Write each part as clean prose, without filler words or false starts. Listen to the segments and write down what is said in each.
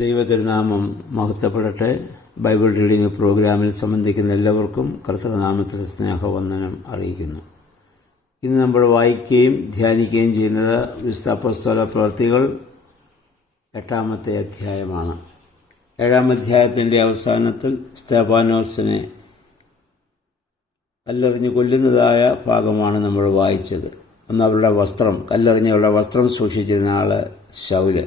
ദൈവതിരുനാമം മഹത്വപ്പെടട്ടെ. Bible reading പ്രോഗ്രാമിൽ സംബന്ധിക്കുന്ന എല്ലാവർക്കും കർത്തൃനാമത്തിൽ സ്നേഹവന്ദനം അറിയിക്കുന്നു. ഇന്ന് നമ്മൾ വായിക്കുകയും ധ്യാനിക്കുകയും ചെയ്യുന്നത് വിശുദ്ധ അപ്പോസ്തല പ്രവൃത്തികൾ 8-ാമത്തെ അധ്യായമാണ്. 7-ാം അധ്യായത്തിൻ്റെ അവസാനത്തിൽ സ്തെഫാനോസിനെ കല്ലെറിഞ്ഞ് കൊല്ലുന്നതായ ഭാഗമാണ് നമ്മൾ വായിച്ചത്. അന്ന് അവരുടെ വസ്ത്രം, കല്ലെറിഞ്ഞവരുടെ വസ്ത്രം സൂക്ഷിച്ചിരുന്ന ആൾ ശൗല്.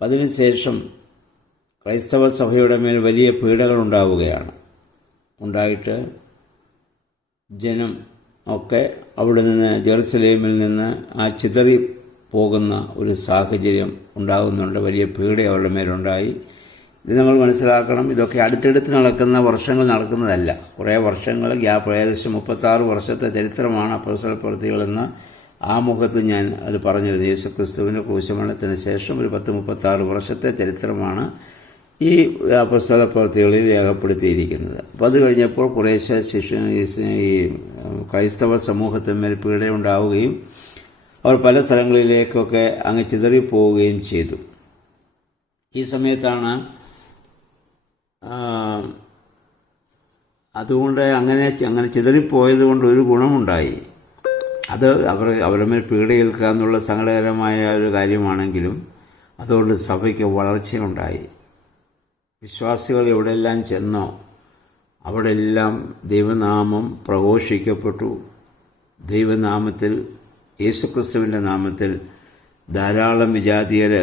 അതിനുശേഷം ക്രൈസ്തവ സഭയുടെ മേൽ വലിയ പീഡകൾ ഉണ്ടായിട്ട് ജനം ഒക്കെ അവിടെ നിന്ന് ജെറുസലേമിൽ നിന്ന് ചിതറി പോകുന്ന ഒരു സാഹചര്യം ഉണ്ടാകുന്നുണ്ട്. വലിയ പീഡ അവരുടെ മേലുണ്ടായി. ഇത് നമ്മൾ മനസ്സിലാക്കണം. ഇതൊക്കെ അടുത്തടുത്ത് നടക്കുന്ന വർഷങ്ങൾ നടക്കുന്നതല്ല. കുറേ വർഷങ്ങൾ ഗ്യാപ്പ്, ഏകദേശം 36 വർഷത്തെ ചരിത്രമാണ് അപ്പോസ്തല പ്രവൃത്തികളെന്ന് ആമുഖത്ത് ഞാൻ അത് പറഞ്ഞിരുന്നു. യേശുക്രിസ്തുവിൻ്റെ ക്രൂശമരണത്തിന് ശേഷം ഒരു 36 വർഷത്തെ ചരിത്രമാണ് ഈ അപ്പോസ്തല പ്രവൃത്തികളിൽ രേഖപ്പെടുത്തിയിരിക്കുന്നത്. അപ്പോൾ അത് കഴിഞ്ഞപ്പോൾ കുറേശ്ശെ ഈ ക്രൈസ്തവ സമൂഹത്തിന്മേൽ പീഡയുണ്ടാവുകയും അവർ പല സ്ഥലങ്ങളിലേക്കൊക്കെ അങ്ങ് ചിതറിപ്പോവുകയും ചെയ്തു. ഈ സമയത്താണ് അതുകൊണ്ട് അങ്ങനെ ചിതറിപ്പോയത് കൊണ്ട് ഒരു ഗുണമുണ്ടായി. അത് അവരുടെ മേൽ പീഡയേൽക്കുക എന്നുള്ള സങ്കടകരമായ ഒരു കാര്യമാണെങ്കിലും അതുകൊണ്ട് സഭയ്ക്ക് വളർച്ചയുണ്ടായി. വിശ്വാസികൾ എവിടെയെല്ലാം ചെന്നോ അവിടെയെല്ലാം ദൈവനാമം പ്രഘോഷിക്കപ്പെട്ടു. ദൈവനാമത്തിൽ, യേശുക്രിസ്തുവിൻ്റെ നാമത്തിൽ ധാരാളം വിജാതീയർ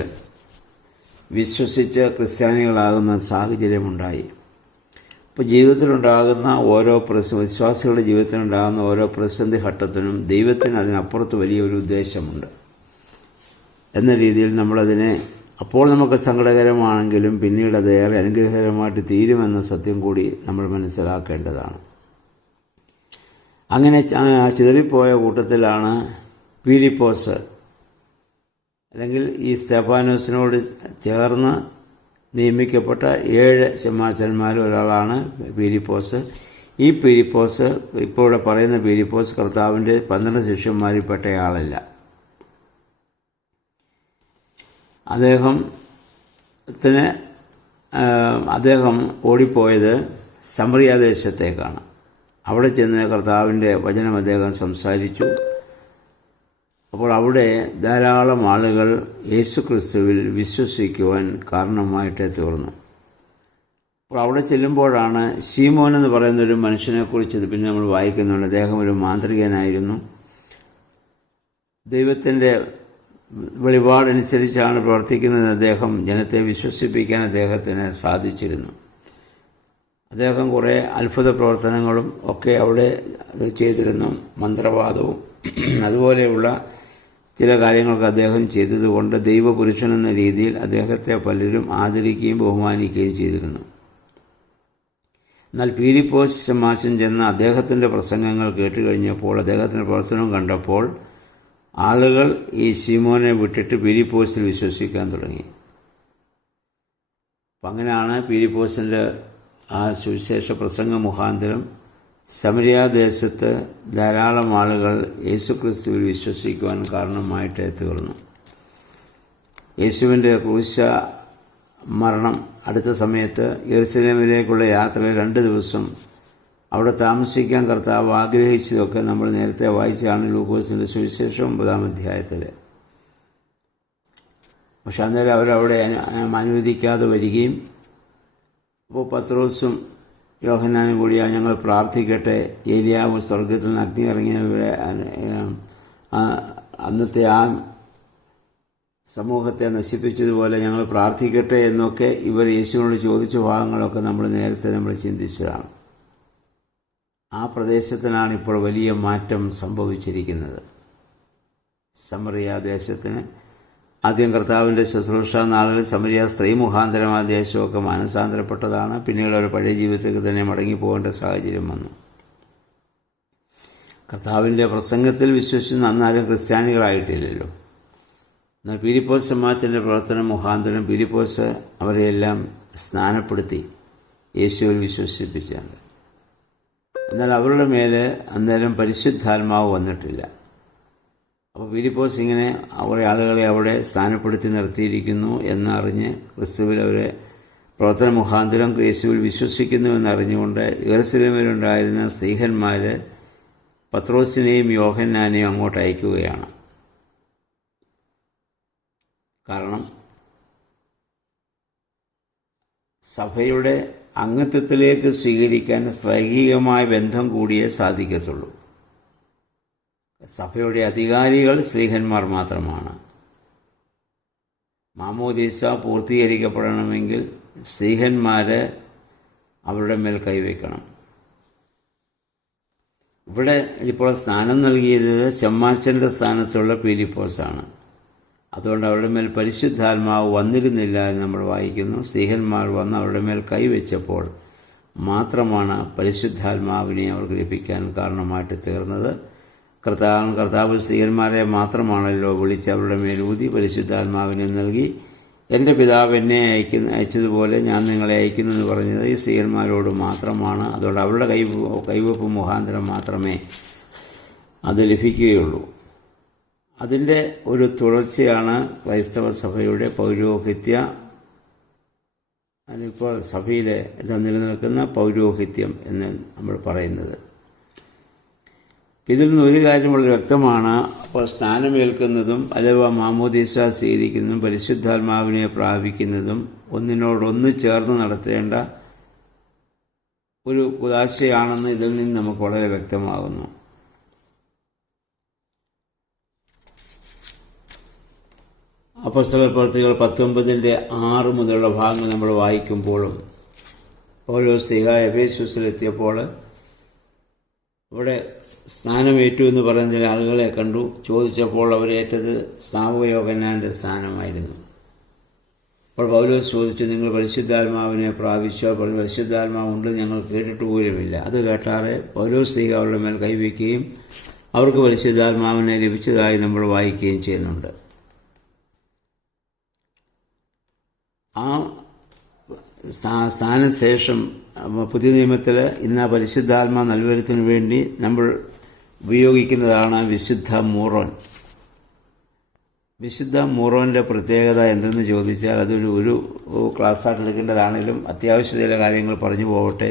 വിശ്വസിച്ച് ക്രിസ്ത്യാനികളാകുന്ന സാഹചര്യമുണ്ടായി. ഇപ്പോൾ ജീവിതത്തിലുണ്ടാകുന്ന വിശ്വാസികളുടെ ജീവിതത്തിലുണ്ടാകുന്ന ഓരോ പ്രതിസന്ധി ഘട്ടത്തിനും ദൈവത്തിന് അതിനപ്പുറത്ത് വലിയൊരു ഉദ്ദേശമുണ്ട് എന്ന രീതിയിൽ നമ്മളതിനെ, അപ്പോൾ നമുക്ക് സങ്കടകരമാണെങ്കിലും പിന്നീട് അത് ഏറെ അനുഗ്രഹകരമായിട്ട് തീരുമെന്ന സത്യം കൂടി നമ്മൾ മനസ്സിലാക്കേണ്ടതാണ്. അങ്ങനെ ചിതറിപ്പോയ കൂട്ടത്തിലാണ് പീലിപ്പോസ്, അല്ലെങ്കിൽ ഈ സ്തെഫാനോസിനോട് ചേർന്ന് നിയമിക്കപ്പെട്ട 7 ശമാശന്മാരിൽ ഒരാളാണ് പീലിപ്പോസ്. ഈ പീലിപ്പോസ്, ഇപ്പോൾ ഇവിടെ പറയുന്ന പീലിപ്പോസ് കർത്താവിൻ്റെ 12 ശിഷ്യന്മാരിൽപ്പെട്ടയാളല്ല. അദ്ദേഹം ഓടിപ്പോയത് സമറിയ ദേശത്തേക്കാണ്. അവിടെ ചെന്ന് കർത്താവിൻ്റെ വചനം അദ്ദേഹം സംസാരിച്ചു. അപ്പോൾ അവിടെ ധാരാളം ആളുകൾ യേശുക്രിസ്തുവിൽ വിശ്വസിക്കുവാൻ കാരണമായിട്ട് തീർന്നു. അപ്പോൾ അവിടെ ചെല്ലുമ്പോഴാണ് ശീമോൻ എന്ന് പറയുന്നൊരു മനുഷ്യനെക്കുറിച്ച് പിന്നെ നമ്മൾ വായിക്കുന്നുണ്ട്. അദ്ദേഹം ഒരു മാന്ത്രികനായിരുന്നു. ദൈവത്തിൻ്റെ വെളിപാടനുസരിച്ചാണ് പ്രവർത്തിക്കുന്നത്. അദ്ദേഹം ജനത്തെ വിശ്വസിപ്പിക്കാൻ അദ്ദേഹത്തിന് സാധിച്ചിരുന്നു. അദ്ദേഹം കുറേ അത്ഭുത പ്രവർത്തനങ്ങളും ഒക്കെ അവിടെ ചെയ്തിരുന്നു. മന്ത്രവാദവും അതുപോലെയുള്ള ചില കാര്യങ്ങളൊക്കെ അദ്ദേഹം ചെയ്തതുകൊണ്ട് ദൈവപുരുഷനെന്ന രീതിയിൽ അദ്ദേഹത്തെ പലരും ആദരിക്കുകയും ബഹുമാനിക്കുകയും ചെയ്തിരുന്നു. എന്നാൽ പീലിപ്പോസ് ശമാശൻ ചെന്ന് അദ്ദേഹത്തിൻ്റെ പ്രസംഗങ്ങൾ കേട്ടുകഴിഞ്ഞപ്പോൾ, അദ്ദേഹത്തിൻ്റെ പ്രവർത്തനം കണ്ടപ്പോൾ ആളുകൾ ഈ ശീമോനെ വിട്ടിട്ട് പീലിപ്പോസിൽ വിശ്വസിക്കാൻ തുടങ്ങി. അപ്പം അങ്ങനെയാണ് പീലിപ്പോസിൻ്റെ ആ സുവിശേഷ പ്രസംഗ മുഖാന്തരം സമരിയ ദേശത്ത് ധാരാളം ആളുകൾ യേശുക്രിസ്തുവിൽ വിശ്വസിക്കുവാൻ കാരണമായിട്ട് തീർന്നു. യേശുവിൻ്റെ ക്രൂശ മരണം അടുത്ത സമയത്ത് യെരുശലേമിലേക്കുള്ള യാത്രയിൽ 2 ദിവസം അവിടെ താമസിക്കാൻ കർത്താവ് ആഗ്രഹിച്ചതൊക്കെ നമ്മൾ നേരത്തെ വായിച്ചാണ് ലൂക്കോസിൻ്റെ സുവിശേഷം 9-ാം അധ്യായത്തിൽ. പക്ഷെ അന്നേരം അവരവിടെ അനുവദിക്കാതെ വരികയും, അപ്പോൾ പത്രോസും യോഹന്നാനും കൂടി ഞങ്ങൾ പ്രാർത്ഥിക്കട്ടെ, ഏലിയാവ് സ്വർഗത്തിൽ നിന്ന് അഗ്നി ഇറങ്ങിയവരെ അന്നത്തെ ആ സമൂഹത്തെ നശിപ്പിച്ചതുപോലെ ഞങ്ങൾ പ്രാർത്ഥിക്കട്ടെ എന്നൊക്കെ ഇവർ യേശുവിനോട് ചോദിച്ച ഭാഗങ്ങളൊക്കെ നമ്മൾ ചിന്തിച്ചതാണ്. ആ പ്രദേശത്തിനാണ് ഇപ്പോൾ വലിയ മാറ്റം സംഭവിച്ചിരിക്കുന്നത്. സമറിയ ദേശത്തിന് ആദ്യം കർത്താവിൻ്റെ ശുശ്രൂഷ നാളുകളിൽ സമരിയ സ്ത്രീ മുഖാന്തരം ആ ദേശമൊക്കെ മാനസാന്തരപ്പെട്ടതാണ്. പിന്നീട് അവർ പഴയ ജീവിതത്തിലേക്ക് തന്നെ മടങ്ങിപ്പോകേണ്ട സാഹചര്യം വന്നു. കർത്താവിൻ്റെ പ്രസംഗത്തിൽ വിശ്വസിച്ച് അന്നാരും ക്രിസ്ത്യാനികളായിട്ടില്ലല്ലോ. എന്നാൽ പീലിപ്പോസ് ശമാശൻ്റെ പ്രവർത്തനം മുഖാന്തരം പീലിപ്പോസ് അവരെയെല്ലാം സ്നാനപ്പെടുത്തി യേശുവിൽ വിശ്വസിപ്പിച്ചാണ്. എന്നാൽ അവരുടെ മേൽ അന്നേരം പരിശുദ്ധാത്മാവ് വന്നിട്ടില്ല. അപ്പോൾ ഫിലിപ്പോസ് ഇങ്ങനെ കുറേ ആളുകളെ അവിടെ സ്ഥാനപ്പെടുത്തി നിർത്തിയിരിക്കുന്നു എന്നറിഞ്ഞ് ക്രിസ്തുവിൽ അവരെ പ്രവർത്തന മുഖാന്തരം യേശുവിൽ വിശ്വസിക്കുന്നു എന്നറിഞ്ഞുകൊണ്ട് യെരുശലേമിലുണ്ടായിരുന്ന സ്ത്രീഹന്മാർ പത്രോസിനെയും യോഹന്നാനെയും അങ്ങോട്ട് അയക്കുകയാണ്. കാരണം സഭയുടെ അംഗത്വത്തിലേക്ക് സ്വീകരിക്കാൻ ശ്രൈഹികമായ ബന്ധം കൂടിയേ സാധിക്കത്തുള്ളൂ. സഭയുടെ അധികാരികൾ സ്ത്രീഹന്മാർ മാത്രമാണ്. മാമോദീസ പൂർത്തീകരിക്കപ്പെടണമെങ്കിൽ സ്ത്രീഹന്മാർ അവരുടെ മേൽ കൈവയ്ക്കണം. ഇവിടെ ഇപ്പോൾ സ്ഥാനം നൽകിയിരുന്നത് ശമ്മാച്ചൻ്റെ സ്ഥാനത്തുള്ള ഫിലിപ്പോസാണ്. അതുകൊണ്ട് അവരുടെ മേൽ പരിശുദ്ധാത്മാവ് വന്നിരുന്നില്ല എന്ന് നമ്മൾ വായിക്കുന്നു. സ്ത്രീഹന്മാർ വന്ന് അവരുടെ മേൽ കൈവച്ചപ്പോൾ മാത്രമാണ് പരിശുദ്ധാത്മാവിനെ അവർക്ക് ലഭിക്കാൻ കാരണമായിട്ട് തീർന്നത്. കർത്താവ് സ്ത്രീഹന്മാരെ മാത്രമാണല്ലോ വിളിച്ച് അവരുടെ മേലൂതി പരിശുദ്ധാത്മാവിനെ നൽകി. എൻ്റെ പിതാവ് എന്നെ അയച്ചതുപോലെ ഞാൻ നിങ്ങളെ അയക്കുന്നു എന്ന് പറഞ്ഞത് ഈ സ്ത്രീഹന്മാരോട് മാത്രമാണ്. അതുകൊണ്ട് അവരുടെ കൈവപ്പ് മുഖാന്തരം മാത്രമേ അത് ലഭിക്കുകയുള്ളൂ. അതിൻ്റെ ഒരു തുടർച്ചയാണ് ക്രൈസ്തവ സഭയുടെ പൗരോഹിത്യ, അതിപ്പോൾ സഭയിലെ നിലനിൽക്കുന്ന പൗരോഹിത്യം എന്ന് നമ്മൾ പറയുന്നത്. ഇതിൽ നിന്ന് ഒരു കാര്യം വളരെ വ്യക്തമാണ്. അപ്പോൾ സ്ഥാനമേൽക്കുന്നതും അഥവാ മാമോദീസ സ്വീകരിക്കുന്നതും പരിശുദ്ധാത്മാവിനെ പ്രാപിക്കുന്നതും ഒന്നിനോടൊന്ന് ചേർന്ന് നടത്തേണ്ട ഒരു ഉദാശയാണെന്ന് ഇതിൽ നിന്ന് നമുക്ക് വളരെ വ്യക്തമാകുന്നു. അപ്പോസ്തലപ്രവൃത്തികൾ 19:6 മുതലുള്ള ഭാഗങ്ങൾ നമ്മൾ വായിക്കുമ്പോഴും പൗലോസ് എഫേസുസിലെത്തിയപ്പോൾ ഇവിടെ സ്ഥാനമേറ്റു എന്ന് പറയുന്നതിൽ ആളുകളെ കണ്ടു. ചോദിച്ചപ്പോൾ അവരേറ്റത് സ്നാപക യോഹന്നാൻ്റെ സ്ഥാനമായിരുന്നു. അപ്പോൾ പൗലോസ് ചോദിച്ചു, നിങ്ങൾ പരിശുദ്ധാത്മാവിനെ പ്രാപിച്ചോ? പരിശുദ്ധാത്മാവുണ്ട് ഞങ്ങൾ കേട്ടിട്ട് പോലുമില്ല. അത് കേട്ടാറെ പൗലോസ് അവരുടെ മേൽ കൈവയ്ക്കുകയും അവർക്ക് പരിശുദ്ധാത്മാവിനെ ലഭിച്ചതായി നമ്മൾ വായിക്കുകയും ചെയ്യുന്നുണ്ട്. ആ സ്ഥാനശേഷം പുതിയ നിയമത്തിൽ ഇന്ന് പരിശുദ്ധാത്മാ നൽവരത്തിനു വേണ്ടി നമ്മൾ ഉപയോഗിക്കുന്നതാണ് വിശുദ്ധ മൂറോൻ. വിശുദ്ധ മൂറോൻ്റെ പ്രത്യേകത എന്തെന്ന് ചോദിച്ചാൽ ഒരു ക്ലാസ്സായിട്ട് എടുക്കേണ്ടതാണെങ്കിലും അത്യാവശ്യ ചില കാര്യങ്ങൾ പറഞ്ഞു പോകട്ടെ.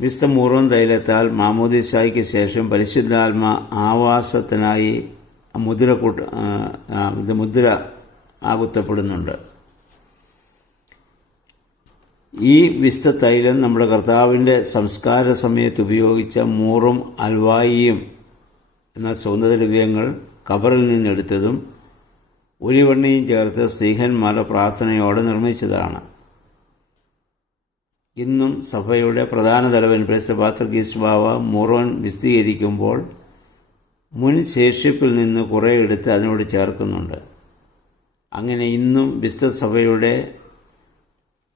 വിശുദ്ധ മൂറോൻ തൈലത്താൽ മാമോദീസായ്ക്ക് ശേഷം പരിശുദ്ധാത്മാ ആവാസത്തിനായി മുദ്ര ആകുത്തപ്പെടുന്നുണ്ട്. ഈ വിശുദ്ധ തൈലം നമ്മുടെ കർത്താവിൻ്റെ സംസ്കാര സമയത്ത് ഉപയോഗിച്ച മൂറും അൽവായിയും എന്ന സുഗന്ധദ്രവ്യങ്ങൾ കബറിൽ നിന്നെടുത്തതും ഒലിവെണ്ണയും ചേർത്ത് സ്ത്രീഹന്മാരുടെ പ്രാർത്ഥനയോടെ നിർമ്മിച്ചതാണ്. ഇന്നും സഭയുടെ പ്രധാന തലവൻ പരിശുദ്ധ പാത്രികീസ് ബാവ മൂറോൻ വിശദീകരിക്കുമ്പോൾ മുൻ ശേഷിപ്പിൽ നിന്ന് കുറേ എടുത്ത് അതിനോട് ചേർക്കുന്നുണ്ട്. അങ്ങനെ ഇന്നും വിശുദ്ധ സഭയുടെ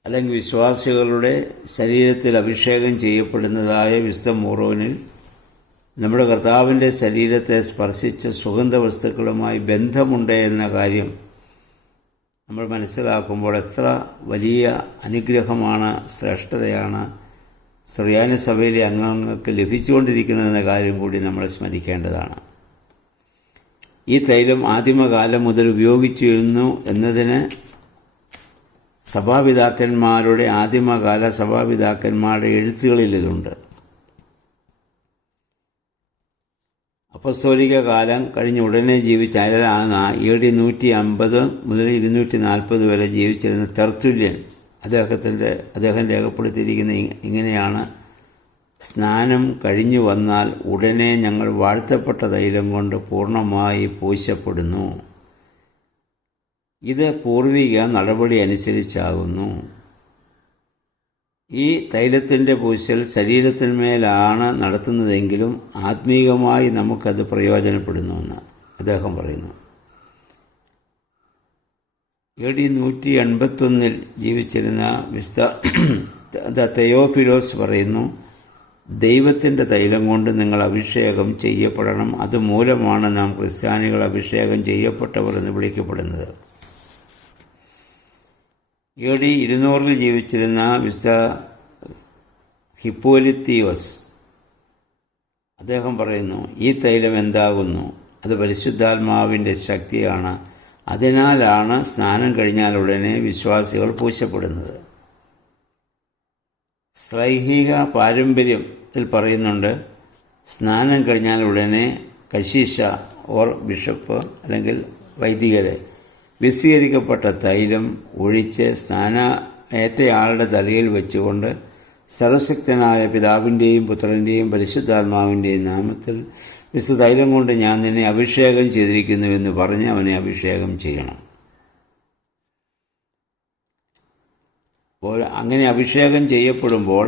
അല്ലെങ്കിൽ വിശ്വാസികളുടെ ശരീരത്തിൽ അഭിഷേകം ചെയ്യപ്പെടുന്നതായ വിശുദ്ധ മൂറോനിൽ നമ്മുടെ കർത്താവിൻ്റെ ശരീരത്തെ സ്പർശിച്ച സുഗന്ധ വസ്തുക്കളുമായി ബന്ധമുണ്ട് എന്ന കാര്യം നമ്മൾ മനസ്സിലാക്കുമ്പോൾ എത്ര വലിയ അനുഗ്രഹമാണ്, ശ്രേഷ്ഠതയാണ് സുറിയാനി സഭയിലെ അംഗങ്ങൾക്ക് ലഭിച്ചുകൊണ്ടിരിക്കുന്നതെന്ന കാര്യം കൂടി നമ്മൾ സ്മരിക്കേണ്ടതാണ്. ഈ തൈലം ആദിമകാലം മുതൽ ഉപയോഗിച്ചിരുന്നു എന്നതിന് സഭാപിതാക്കന്മാരുടെ ആദിമകാല സഭാപിതാക്കന്മാരുടെ എഴുത്തുകളിൽ ഇതുണ്ട്. അപ്പസ്തോലിക കാലം കഴിഞ്ഞ് ഉടനെ ജീവിച്ച AD 150 മുതൽ 240 വരെ ജീവിച്ചിരുന്ന തെർത്തുല്യൻ അദ്ദേഹം രേഖപ്പെടുത്തിയിരിക്കുന്ന ഇങ്ങനെയാണ്: സ്നാനം കഴിഞ്ഞു വന്നാൽ ഉടനെ ഞങ്ങൾ വാഴ്ത്തപ്പെട്ട തൈലം കൊണ്ട് പൂർണ്ണമായി പൂശപ്പെടുന്നു. ഇത് പൂർവിക നടപടി അനുസരിച്ചാകുന്നു. ഈ തൈലത്തിൻ്റെ പൂശൽ ശരീരത്തിന്മേലാണ് നടത്തുന്നതെങ്കിലും ആത്മീകമായി നമുക്കത് പ്രയോജനപ്പെടുന്നുവെന്ന് അദ്ദേഹം പറയുന്നു. AD 181 ജീവിച്ചിരുന്ന വിശുദ്ധ തെയോഫിലോസ് പറയുന്നു, ദൈവത്തിൻ്റെ തൈലം കൊണ്ട് നിങ്ങൾ അഭിഷേകം ചെയ്യപ്പെടണം. അതുമൂലമാണ് നാം ക്രിസ്ത്യാനികൾ അഭിഷേകം ചെയ്യപ്പെട്ടവർ എന്ന് വിളിക്കപ്പെടുന്നത്. AD 200 ജീവിച്ചിരുന്ന വിശുദ്ധ ഹിപ്പോലിത്തിയോസ് അദ്ദേഹം പറയുന്നു, ഈ തൈലം എന്താകുന്നു? അത് പരിശുദ്ധാത്മാവിൻ്റെ ശക്തിയാണ്. അതിനാലാണ് സ്നാനം കഴിഞ്ഞാൽ ഉടനെ വിശ്വാസികൾ പൂശപ്പെടുന്നത്. ശ്ലൈഹിക പാരമ്പര്യത്തിൽ പറയുന്നുണ്ട്, സ്നാനം കഴിഞ്ഞാൽ ഉടനെ കശീശ ഓർ ബിഷപ്പ് അല്ലെങ്കിൽ വൈദികരെ വിശദീകരിക്കപ്പെട്ട തൈലം ഒഴിച്ച് ഏറ്റയാളുടെ തലയിൽ വെച്ചുകൊണ്ട് സർവശക്തനായ പിതാവിൻ്റെയും പുത്രൻ്റെയും പരിശുദ്ധാത്മാവിൻ്റെയും നാമത്തിൽ വിശുദ്ധ തൈലം കൊണ്ട് ഞാൻ നിന്നെ അഭിഷേകം ചെയ്തിരിക്കുന്നു എന്ന് പറഞ്ഞ് അവനെ അഭിഷേകം ചെയ്യണം. അപ്പോൾ അങ്ങനെ അഭിഷേകം ചെയ്യപ്പെടുമ്പോൾ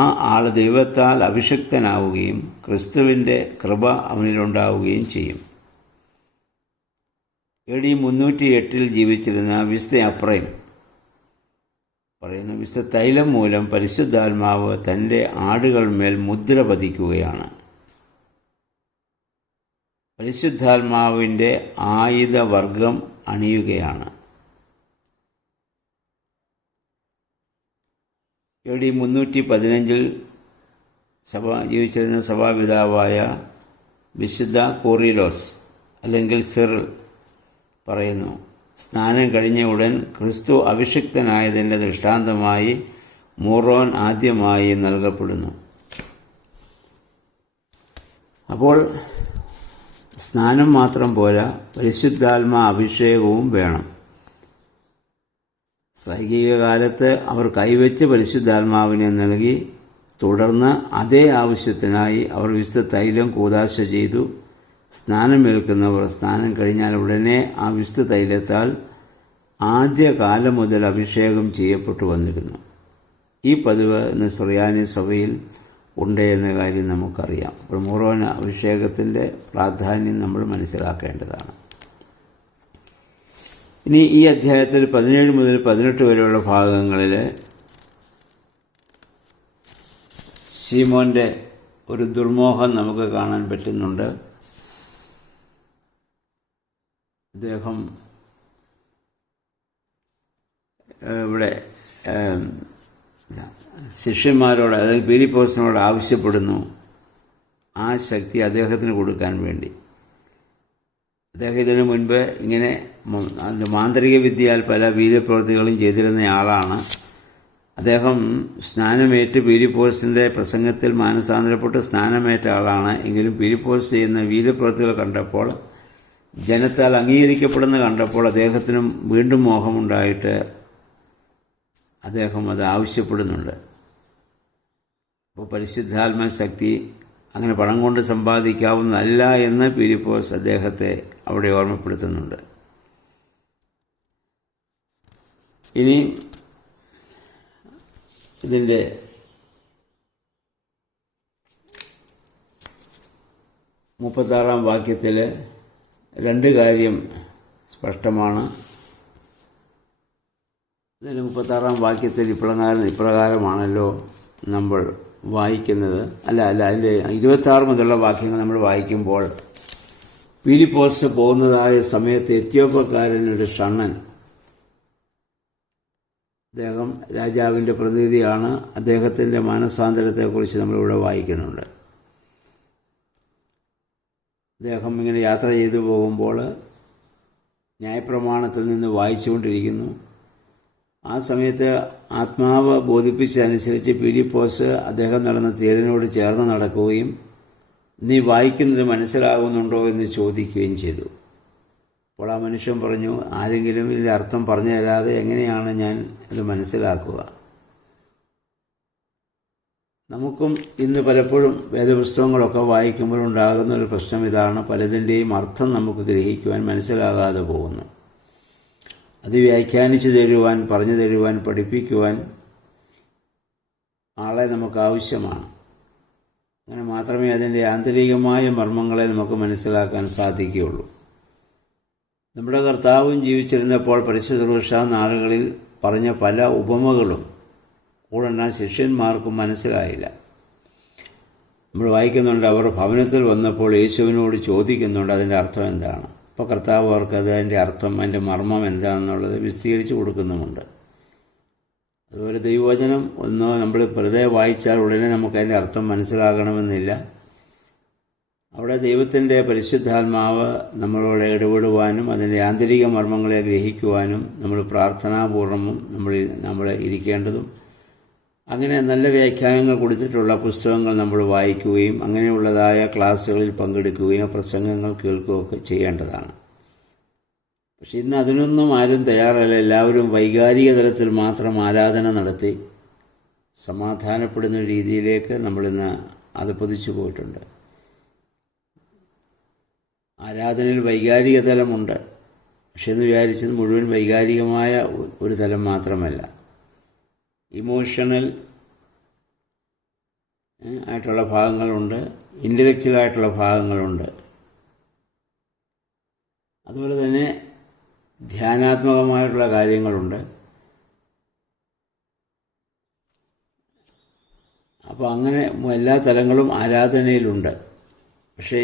ആ ആൾ ദൈവത്താൽ അഭിഷിക്തനാവുകയും ക്രിസ്തുവിൻ്റെ കൃപ അവനിലുണ്ടാവുകയും ചെയ്യും. AD 308 ജീവിച്ചിരുന്ന വിശുദ്ധ അപ്രൈം പറയുന്നു, വിശുദ്ധ തൈലം മൂലം പരിശുദ്ധാത്മാവ് തൻ്റെ ആടുകൾമേൽ മുദ്ര പതിക്കുകയാണ്. പരിശുദ്ധാത്മാവിൻ്റെ ആയുധവർഗം അണിയുകയാണ്. AD 315 ജീവിച്ചിരുന്ന സഭാപിതാവായ വിശുദ്ധ കോറിലോസ് അല്ലെങ്കിൽ സിറിൽ പറയുന്നു, സ്നാനം കഴിഞ്ഞ ഉടൻ ക്രിസ്തു അഭിഷിക്തനായതിൻ്റെ ദൃഷ്ടാന്തമായി മൂറോൻ ആദ്യമായി നൽകപ്പെടുന്നു. അപ്പോൾ സ്നാനം മാത്രം പോരാ, പരിശുദ്ധാത്മാ അഭിഷേകവും വേണം. ശ്ലൈഹിക കാലത്ത് അവർ കൈവച്ച് പരിശുദ്ധാത്മാവിനെ നൽകി. തുടർന്ന് അതേ ആവശ്യത്തിനായി അവർ വിശുദ്ധ തൈലം കൂദാശ ചെയ്തു. സ്നാനമേൽക്കുന്നവർ സ്നാനം കഴിഞ്ഞാൽ ഉടനെ ആ വിശുദ്ധ തൈലത്താൽ ആദ്യകാലം മുതൽ അഭിഷേകം ചെയ്യപ്പെട്ടു വന്നിരുന്നു. ഈ പതിവ് ഇന്ന് സുറിയാനി സഭയിൽ ഉണ്ട് എന്ന കാര്യം നമുക്കറിയാം. അപ്പോൾ മൂറോൻ അഭിഷേകത്തിൻ്റെ പ്രാധാന്യം നമ്മൾ മനസ്സിലാക്കേണ്ടതാണ്. ഇനി ഈ അധ്യായത്തിൽ 17 മുതൽ 18 വരെയുള്ള ഭാഗങ്ങളിൽ ശീമോൻ്റെ ഒരു ദുർമോഹം നമുക്ക് കാണാൻ പറ്റുന്നുണ്ട്. അദ്ദേഹം ഇവിടെ ശിഷ്യന്മാരോട്, അതായത് പീലിപ്പോസിനോട് ആവശ്യപ്പെടുന്നു ആ ശക്തി അദ്ദേഹത്തിന് കൊടുക്കാൻ വേണ്ടി. അദ്ദേഹം ഇതിനു മുൻപ് ഇങ്ങനെ മാന്ത്രിക വിദ്യയാൽ പല വീര്യപ്രവൃത്തികളും ചെയ്തിരുന്ന ആളാണ്. അദ്ദേഹം സ്നാനമേറ്റ് പീലിപ്പോസിൻ്റെ പ്രസംഗത്തിൽ മാനസാന്തരപ്പെട്ട് സ്നാനമേറ്റ ആളാണ്. എങ്കിലും പീലിപ്പോസ് ചെയ്യുന്ന വീര്യപ്രവൃത്തികൾ കണ്ടപ്പോൾ, ജനത്താൽ അംഗീകരിക്കപ്പെടുന്ന കണ്ടപ്പോൾ അദ്ദേഹത്തിനും വീണ്ടും മോഹമുണ്ടായിട്ട് അദ്ദേഹം അത് ആവശ്യപ്പെടുന്നുണ്ട്. അപ്പോൾ പരിശുദ്ധാത്മ ശക്തി അങ്ങനെ പണം കൊണ്ട് സമ്പാദിക്കാവുന്നതല്ല എന്ന് പീലിപ്പോസ് അദ്ദേഹത്തെ അവിടെ ഓർമ്മപ്പെടുത്തുന്നുണ്ട്. ഇനി ഇതിൻ്റെ 36 വാക്യത്തിൽ 2 കാര്യം സ്പഷ്ടമാണ്. ഇതിൽ 36 വാക്യത്തിൽ ഇപ്രകാരമാണല്ലോ നമ്മൾ വായിക്കുന്നത്. അതിൻ്റെ 26 മുതലുള്ള വാക്യങ്ങൾ നമ്മൾ വായിക്കുമ്പോൾ, പീലിപ്പോസ് പോകുന്നതായ സമയത്ത് എത്യോപ്യക്കാരനൊരു ഷണ്ണൻ, അദ്ദേഹം രാജാവിൻ്റെ പ്രതിനിധിയാണ്. അദ്ദേഹത്തിൻ്റെ മാനസാന്തരത്തെക്കുറിച്ച് നമ്മളിവിടെ വായിക്കുന്നുണ്ട്. അദ്ദേഹം ഇങ്ങനെ യാത്ര ചെയ്തു പോകുമ്പോൾ ന്യായപ്രമാണത്തിൽ നിന്ന് വായിച്ചുകൊണ്ടിരിക്കുന്നു. ആ സമയത്ത് ആത്മാവ് ബോധിപ്പിച്ചതനുസരിച്ച് പീലിപ്പോസ് അദ്ദേഹം നടന്ന തേരിനോട് ചേർന്ന് നടക്കുകയും നീ വായിക്കുന്നത് മനസ്സിലാകുന്നുണ്ടോ എന്ന് ചോദിക്കുകയും ചെയ്തു. അപ്പോൾ ആ മനുഷ്യൻ പറഞ്ഞു, ആരെങ്കിലും ഇതിൻ്റെ അർത്ഥം പറഞ്ഞു തരാതെ എങ്ങനെയാണ് ഞാൻ ഇത് മനസ്സിലാക്കുക? നമുക്കും ഇന്ന് പലപ്പോഴും വേദപുസ്തകങ്ങളൊക്കെ വായിക്കുമ്പോൾ ഉണ്ടാകുന്ന ഒരു പ്രശ്നം ഇതാണ്. പലതിൻ്റെയും അർത്ഥം നമുക്ക് ഗ്രഹിക്കുവാൻ മനസ്സിലാകാതെ പോകുന്നു. അത് വ്യാഖ്യാനിച്ചു തരുവാൻ, പറഞ്ഞു തരുവാൻ, പഠിപ്പിക്കുവാൻ ആളെ നമുക്ക് ആവശ്യമാണ്. അങ്ങനെ മാത്രമേ അതിൻ്റെ ആന്തരികമായ മർമ്മങ്ങളെ നമുക്ക് മനസ്സിലാക്കാൻ സാധിക്കുകയുള്ളൂ. നമ്മുടെ കർത്താവും ജീവിച്ചിരുന്നപ്പോൾ പരിശുദ്ധ നാളുകളിൽ പറഞ്ഞ പല ഉപമകളും കൂടെണ്ണ ശിഷ്യന്മാർക്കും മനസ്സിലായില്ല. നമ്മൾ വായിക്കുന്നുണ്ട്, അവർ ഭവനത്തിൽ വന്നപ്പോൾ യേശുവിനോട് ചോദിക്കുന്നുണ്ട് അതിൻ്റെ അർത്ഥം എന്താണ്. അപ്പോൾ കർത്താവ് അവർക്ക് അതിൻ്റെ അർത്ഥം, അതിൻ്റെ മർമ്മം എന്താണെന്നുള്ളത് വിശദീകരിച്ച് കൊടുക്കുന്നുമുണ്ട്. അതുപോലെ ദൈവവചനം നമ്മൾ വെറുതെ വായിച്ചാൽ ഉടനെ നമുക്കതിൻ്റെ അർത്ഥം മനസ്സിലാകണമെന്നില്ല. അവിടെ ദൈവത്തിൻ്റെ പരിശുദ്ധാത്മാവ് നമ്മളോട് ഇടപെടുവാനും അതിൻ്റെ ആന്തരിക മർമ്മങ്ങളെ ഗ്രഹിക്കുവാനും നമ്മൾ പ്രാർത്ഥനാപൂർവ്വം നമ്മൾ ഇരിക്കേണ്ടതും, അങ്ങനെ നല്ല വ്യാഖ്യാനങ്ങൾ കൊടുത്തിട്ടുള്ള പുസ്തകങ്ങൾ നമ്മൾ വായിക്കുകയും അങ്ങനെയുള്ളതായ ക്ലാസ്സുകളിൽ പങ്കെടുക്കുകയും പ്രസംഗങ്ങൾ കേൾക്കുകയൊക്കെ ചെയ്യേണ്ടതാണ്. പക്ഷെ ഇന്ന് അതിനൊന്നും ആരും തയ്യാറല്ല. എല്ലാവരും വൈകാരിക തലത്തിൽ മാത്രം ആരാധന നടത്തി സമാധാനപ്പെടുന്ന രീതിയിലേക്ക് നമ്മളിന്ന് അധപ്പതിച്ചു പോയിട്ടുണ്ട്. ആരാധനയിൽ വൈകാരിക തലമുണ്ട്, പക്ഷെ എന്ന് വിചാരിച്ചത് മുഴുവൻ വൈകാരികമായ ഒരു തലം മാത്രമല്ല, ഇമോഷണൽ ആയിട്ടുള്ള ഭാഗങ്ങളുണ്ട്, ഇൻ്റലക്ച്വലായിട്ടുള്ള ഭാഗങ്ങളുണ്ട്. അതുപോലെ തന്നെ ധ്യാനാത്മകമായിട്ടുള്ള കാര്യങ്ങളുണ്ട്. അപ്പോൾ അങ്ങനെ എല്ലാ തലങ്ങളും ആരാധനയിലുണ്ട്. പക്ഷേ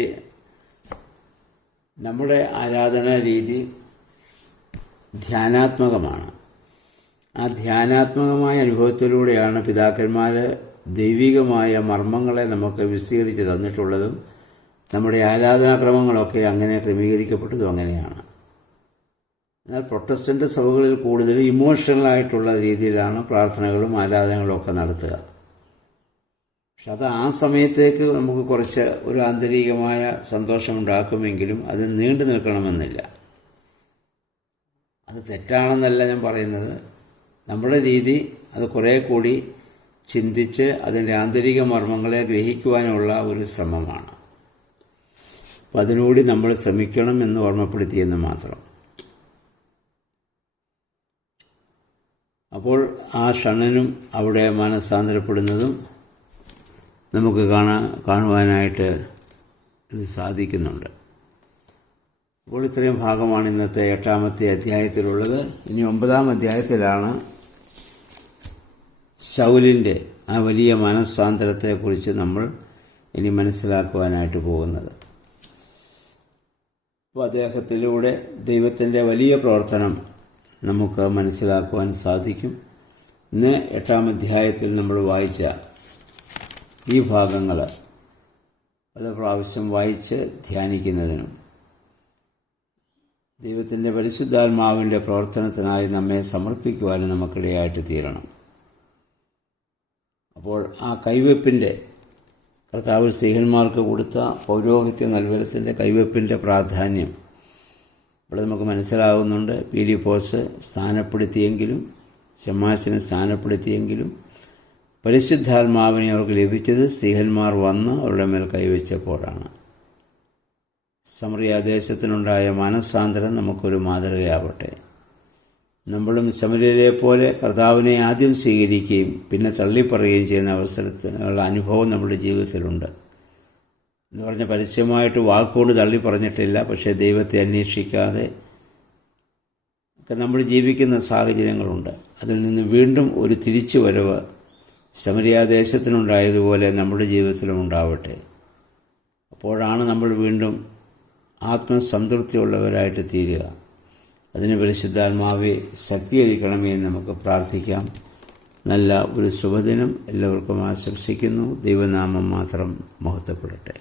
നമ്മുടെ ആരാധനാ രീതി ധ്യാനാത്മകമാണ്. ആ ധ്യാനാത്മകമായ അനുഭവത്തിലൂടെയാണ് പിതാക്കന്മാർ ദൈവികമായ മർമ്മങ്ങളെ നമുക്ക് വിശദീകരിച്ച് തന്നിട്ടുള്ളതും നമ്മുടെ ആരാധനാക്രമങ്ങളൊക്കെ അങ്ങനെ ക്രമീകരിക്കപ്പെട്ടതും അങ്ങനെയാണ്. എന്നാൽ പ്രൊട്ടസ്റ്റൻ്റ് സഭകളിൽ കൂടുതൽ ഇമോഷണലായിട്ടുള്ള രീതിയിലാണ് പ്രാർത്ഥനകളും ആരാധനകളും ഒക്കെ നടത്തുക. പക്ഷെ അത് ആ സമയത്തേക്ക് നമുക്ക് കുറച്ച് ഒരു ആന്തരികമായ സന്തോഷമുണ്ടാക്കുമെങ്കിലും അത് നീണ്ടു നിൽക്കണമെന്നില്ല. അത് തെറ്റാണെന്നല്ല ഞാൻ പറയുന്നത്. നമ്മുടെ രീതി അത് കുറേ കൂടി ചിന്തിച്ച് അതിൻ്റെ ആന്തരിക മർമ്മങ്ങളെ ഗ്രഹിക്കുവാനുള്ള ഒരു ശ്രമമാണ്. അപ്പം അതിനുകൂടി നമ്മൾ ശ്രമിക്കണം എന്ന് ഓർമ്മപ്പെടുത്തിയെന്ന് മാത്രം. അപ്പോൾ ആ ഷണ്ണനും അവിടെ മാനസാന്തരപ്പെടുന്നതും നമുക്ക് കാണുവാനായിട്ട് ഇത് സാധിക്കുന്നുണ്ട്. അപ്പോൾ ഇത്രയും ഭാഗമാണ് ഇന്നത്തെ 8-ാമത്തെ അധ്യായത്തിലുള്ളത്. ഇനി 9-ാം അധ്യായത്തിലാണ് ശൗലിൻ്റെ ആ വലിയ മാനസാന്തരത്തെക്കുറിച്ച് നമ്മൾ ഇനി മനസ്സിലാക്കുവാനായിട്ട് പോകുന്നത്. അപ്പോൾ അദ്ദേഹത്തിലൂടെ ദൈവത്തിൻ്റെ വലിയ പ്രവർത്തനം നമുക്ക് മനസ്സിലാക്കുവാൻ സാധിക്കും. ഇന്ന് 8-ാം അധ്യായത്തിൽ നമ്മൾ വായിച്ച ഈ ഭാഗങ്ങൾ പല പ്രാവശ്യം വായിച്ച് ധ്യാനിക്കുന്നതിനും ദൈവത്തിൻ്റെ പരിശുദ്ധാത്മാവിൻ്റെ പ്രവർത്തനത്തിനായി നമ്മെ സമർപ്പിക്കുവാനും നമുക്കിടയായിട്ട് തീരണം. അപ്പോൾ ആ കൈവെപ്പിൻ്റെ കർത്താവ് സ്ത്രീഹന്മാർക്ക് കൊടുത്ത പൗരോഹിത്യ നൽവരത്തിൻ്റെ കൈവെപ്പിൻ്റെ പ്രാധാന്യം ഇവിടെ നമുക്ക് മനസ്സിലാകുന്നുണ്ട്. പീലിപ്പോസ് സ്ഥാനപ്പെടുത്തിയെങ്കിലും ശമാശനെ സ്ഥാനപ്പെടുത്തിയെങ്കിലും പരിശുദ്ധാത്മാവിനെ അവർക്ക് ലഭിച്ചത് സ്ത്രീഹന്മാർ വന്ന് അവരുടെ മേൽ കൈവച്ചപ്പോഴാണ്. സമറിയാദേശത്തിനുണ്ടായ മാനസാന്തരം നമുക്കൊരു മാതൃകയാവട്ടെ. നമ്മളും ശമര്യരെ പോലെ കർത്താവിനെ ആദ്യം സ്വീകരിക്കുകയും പിന്നെ തള്ളിപ്പറയുകയും ചെയ്യുന്ന അവസരത്തിനുള്ള അനുഭവം നമ്മുടെ ജീവിതത്തിലുണ്ട്. എന്ന് പറഞ്ഞാൽ പരസ്യമായിട്ട് വാക്കുകൊണ്ട് തള്ളിപ്പറഞ്ഞിട്ടില്ല, പക്ഷേ ദൈവത്തെ അന്വേഷിക്കാതെ ഒക്കെ നമ്മൾ ജീവിക്കുന്ന സാഹചര്യങ്ങളുണ്ട്. അതിൽ നിന്ന് വീണ്ടും ഒരു തിരിച്ചുവരവ് ശമര്യാദേശത്തിനുണ്ടായതുപോലെ നമ്മുടെ ജീവിതത്തിലും ഉണ്ടാവട്ടെ. അപ്പോഴാണ് നമ്മൾ വീണ്ടും ആത്മസംതൃപ്തിയുള്ളവരായിട്ട് തീരുക. അതിന് പരിശുദ്ധാത്മാവെ ശക്തീകരിക്കണമേ എന്ന് നമുക്ക് പ്രാർത്ഥിക്കാം. നല്ല ഒരു ശുഭദിനം എല്ലാവർക്കും ആശംസിക്കുന്നു. ദൈവനാമം മാത്രം മഹത്വപ്പെടട്ടെ.